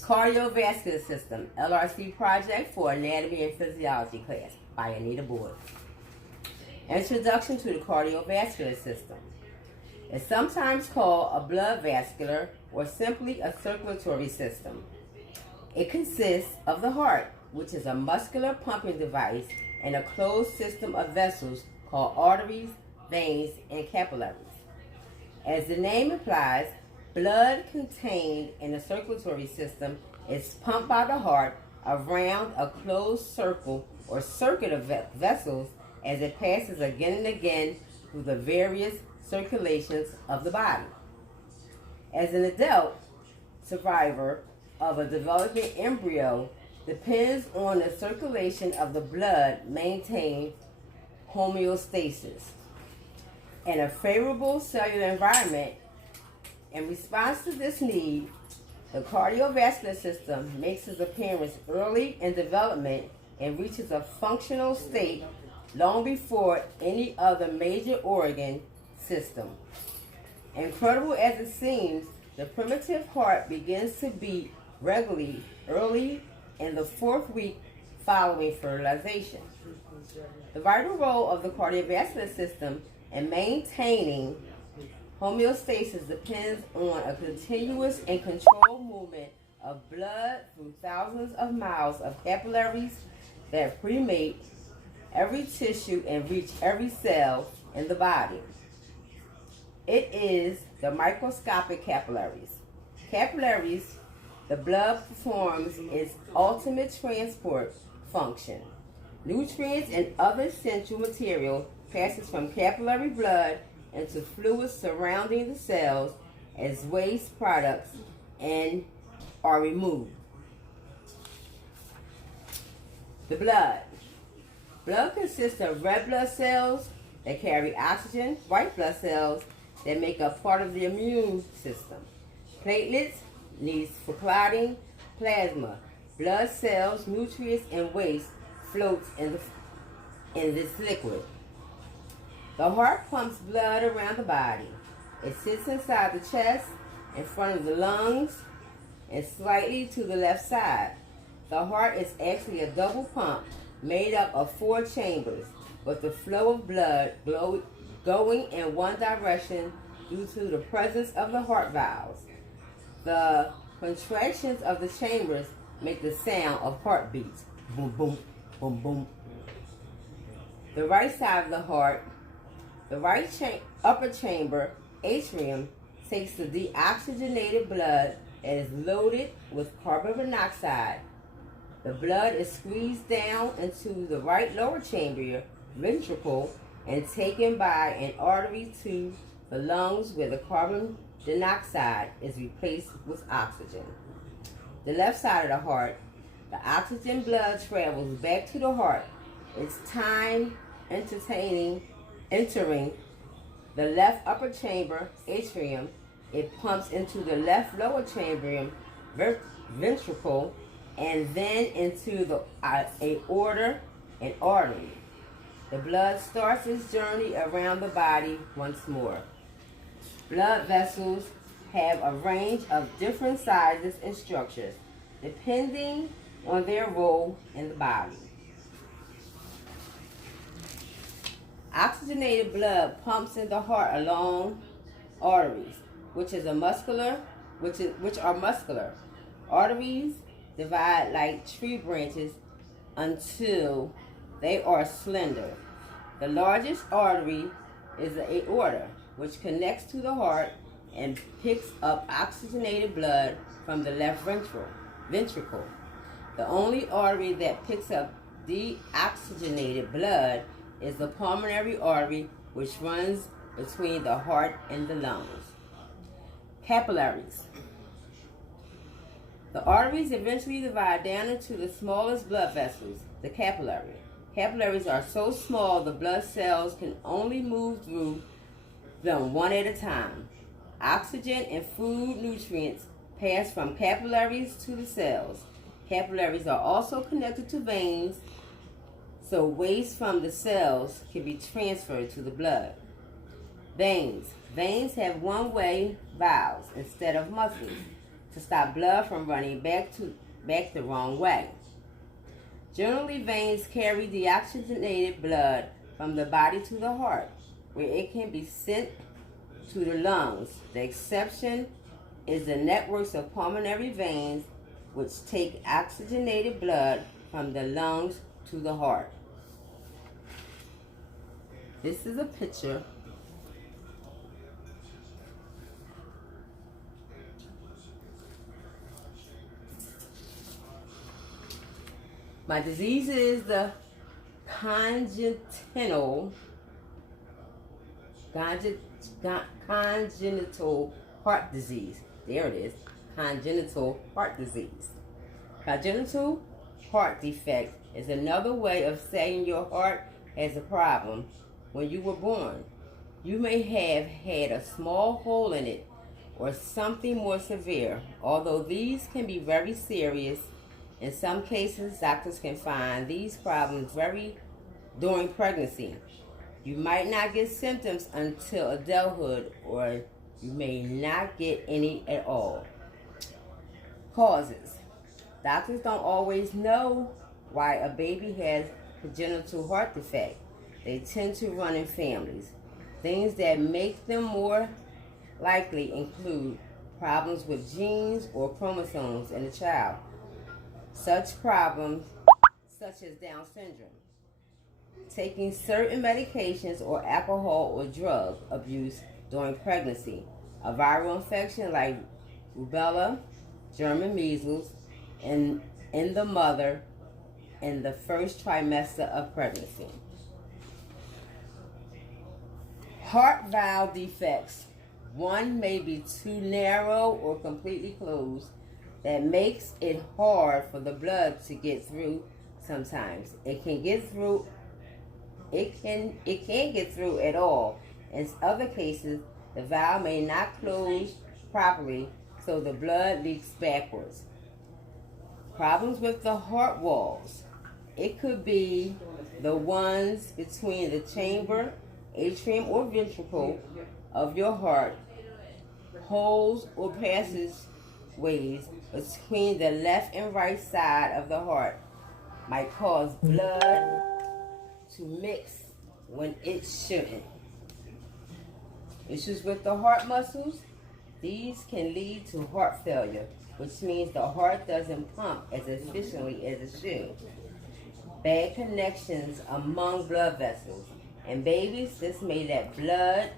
Cardiovascular System, LRC Project for Anatomy and Physiology class by Anita Boyd. Introduction to the cardiovascular system. It's sometimes called a blood vascular or simply a circulatory system. It consists of the heart, which is a muscular pumping device, and a closed system of vessels called arteries, veins, and capillaries. As the name implies, blood contained in the circulatory system is pumped by the heart around a closed circle or circuit of vessels as it passes again and again through the various circulations of the body. As an adult survivor of a developing embryo depends on the circulation of the blood maintain homeostasis. In a favorable cellular environment, in response to this need, the cardiovascular system makes its appearance early in development and reaches a functional state long before any other major organ system. Incredible as it seems, the primitive heart begins to beat regularly early in the 4th week following fertilization. The vital role of the cardiovascular system in maintaining homeostasis depends on a continuous and controlled movement of blood through thousands of miles of capillaries that permeate every tissue and reach every cell in the body. It is the microscopic capillaries. Capillaries, the blood performs its ultimate transport function. Nutrients and other essential material passes from capillary blood into fluids surrounding the cells as waste products and are removed. The blood. Blood consists of red blood cells that carry oxygen, white blood cells that make up part of the immune system, platelets needs for clotting, plasma, blood cells, nutrients, and waste floats in this liquid. The heart pumps blood around the body. It sits inside the chest, in front of the lungs, and slightly to the left side. The heart is actually a double pump made up of 4 chambers, with the flow of blood going in one direction due to the presence of the heart valves. The contractions of the chambers make the sound of heartbeats. Boom, boom, boom, boom. The right side of the heart, the right upper chamber, atrium, takes the deoxygenated blood and is loaded with carbon monoxide. The blood is squeezed down into the right lower chamber, ventricle, and taken by an artery to the lungs where the carbon dioxide is replaced with oxygen. The left side of the heart, the oxygen blood travels back to the heart. It's time entering the left upper chamber, atrium. It pumps into the left lower chamber, ventricle, and then into the aorta and artery. The blood starts its journey around the body once more. Blood vessels have a range of different sizes and structures, depending on their role in the body. Oxygenated blood pumps in the heart along arteries, which are muscular. Arteries divide like tree branches until they are slender. The largest artery is the aorta, which connects to the heart and picks up oxygenated blood from the left ventricle. The only artery that picks up deoxygenated blood is the pulmonary artery, which runs between the heart and the lungs. Capillaries. The arteries eventually divide down into the smallest blood vessels, the capillary. Capillaries are so small the blood cells can only move through them one at a time. Oxygen and food nutrients pass from capillaries to the cells. Capillaries are also connected to veins, so waste from the cells can be transferred to the blood. Veins. Veins have one-way valves instead of muscles. to stop blood from running back the wrong way. Generally, veins carry deoxygenated blood from the body to the heart, where it can be sent to the lungs. The exception is the networks of pulmonary veins, which take oxygenated blood from the lungs to the heart. This is a picture my disease is the congenital heart disease. There it is. Congenital heart disease. Congenital heart defect is another way of saying your heart has a problem when you were born. You may have had a small hole in it or something more severe. Although these can be very serious, in some cases doctors can find these problems during pregnancy. You might not get symptoms until adulthood, or you may not get any at all. Causes. Doctors don't always know why a baby has congenital heart defect. They tend to run in families. Things that make them more likely include problems with genes or chromosomes in the child. Such problems such as Down syndrome, taking certain medications, or alcohol or drug abuse during pregnancy, a viral infection like rubella, German measles, in the mother in the first trimester of pregnancy. Heart valve defects. One may be too narrow or completely closed. That makes it hard for the blood to get through sometimes. It can get through at all. In other cases, the valve may not close properly, so the blood leaks backwards. Problems with the heart walls. It could be the ones between the chamber, atrium, or ventricle of your heart, holes or passageways between the left and right side of the heart might cause blood to mix when it shouldn't. Issues with the heart muscles. These can lead to heart failure, which means the heart doesn't pump as efficiently as it should. Bad connections among blood vessels. In babies, this may let blood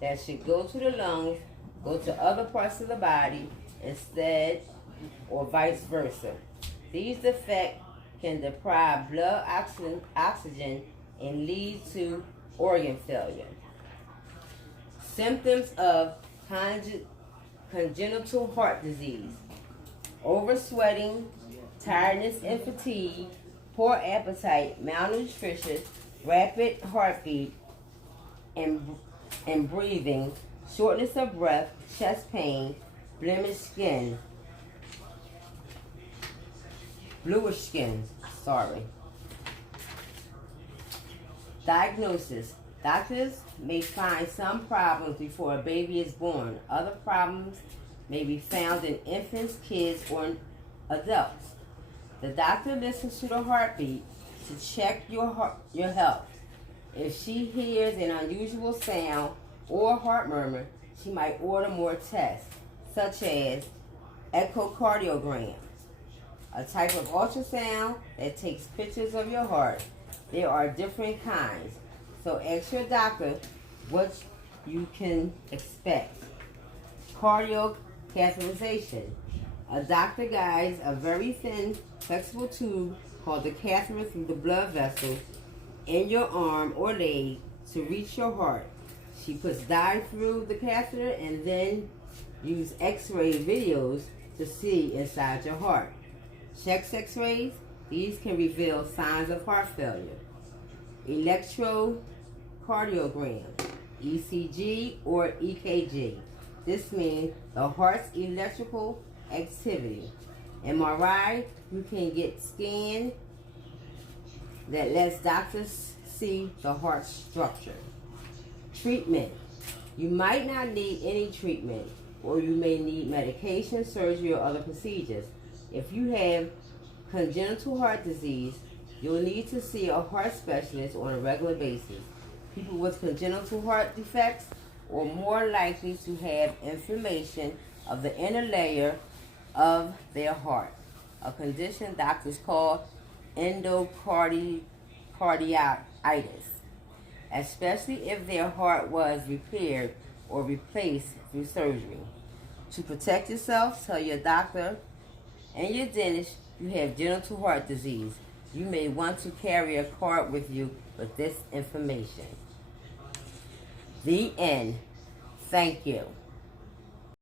that should go to the lungs go to other parts of the body instead, or vice versa. These defects can deprive blood oxygen and lead to organ failure. Symptoms of congenital heart disease: oversweating, tiredness and fatigue, poor appetite, malnutrition, rapid heartbeat and breathing, shortness of breath, chest pain, bluish skin. Diagnosis. Doctors may find some problems before a baby is born. Other problems may be found in infants, kids, or adults. The doctor listens to the heartbeat to check your health. If she hears an unusual sound or heart murmur, she might order more tests, such as echocardiogram, a type of ultrasound that takes pictures of your heart. There are different kinds, so ask your doctor what you can expect. Cardiocatheterization. A doctor guides a very thin, flexible tube called the catheter through the blood vessel in your arm or leg to reach your heart. She puts dye through the catheter and then use x-ray videos to see inside your heart. Chest x-rays. These can reveal signs of heart failure. Electrocardiogram, ECG or EKG. This means the heart's electrical activity. MRI, you can get scan that lets doctors see the heart structure. Treatment. You might not need any treatment. or you may need medication, surgery, or other procedures. If you have congenital heart disease, you'll need to see a heart specialist on a regular basis. People with congenital heart defects are more likely to have inflammation of the inner layer of their heart, a condition doctors call endocarditis, especially if their heart was repaired or replaced through surgery. To protect yourself, tell your doctor and your dentist you have genital heart disease. You may want to carry a card with you with this information. The end. Thank you.